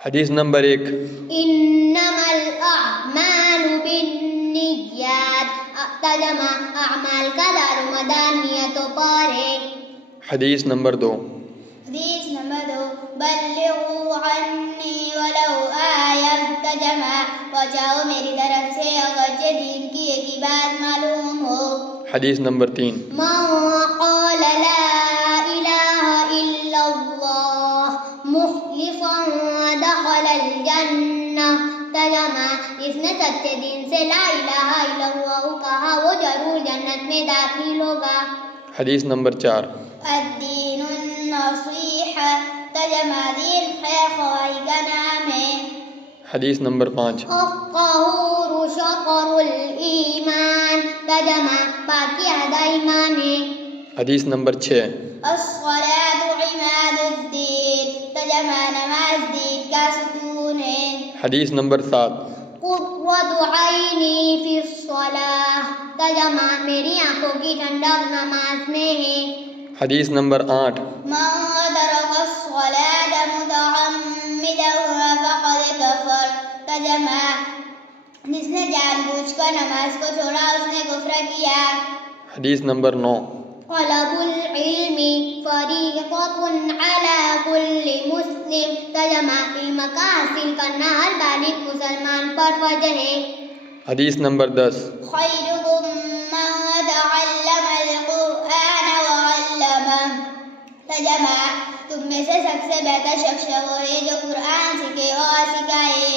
حدیث نمبر 1 انما الاعمال بالنیات ترجمہ اعمال کا دار و مدار نیتوں پر ہے۔ حدیث نمبر 2 حدیث نمبر 2 بلغوا عنی ولو آیہ ترجمہ پہنچاؤ میری طرف سے اگرچہ دین کی ایک ہی بات معلوم ہو۔ حدیث نمبر 3 من قال لا الہ الا اللہ مخلصا دخل الجنہ ترجمہ جس نے سچے دین سے لا الہ الا اللہ کہا وہ ضرور جنت میں داخل ہوگا۔ حدیث نمبر 4 الدین النصیحہ ترجمہ دین خیر خواہی کا نام ہے۔ حدیث نمبر 5 الطہور شطر الایمان ترجمہ پاکیزہ ایمان ہے۔ حدیث نمبر 6 الصلاۃ عماد الدین ترجمہ نماز دین کا ستون ہے۔ حدیث نمبر 7 قرۃ عینی فی الصلاۃ ترجمہ میری آنکھوں کی ٹھنڈک نماز میں ہے۔ حدیث نمبر 8 من ترک الصلاۃ متعمدا فقد کفر ترجمہ جس نے جان بوجھ کر نماز کو چھوڑا اس نے کفر کیا۔ حدیث نمبر 9 طلب العلم فریضۃ علی کل مسلم ترجمہ علم کا حاصل کرنا ہر بالغ مسلمان پر فرض ہے۔ حدیث نمبر 10 خیرکم من تعلم القرآن وعلمہ ترجمہ تم میں سے سب سے بہتر شخص وہ ہے جو قرآن سیکھے اور سکھائے۔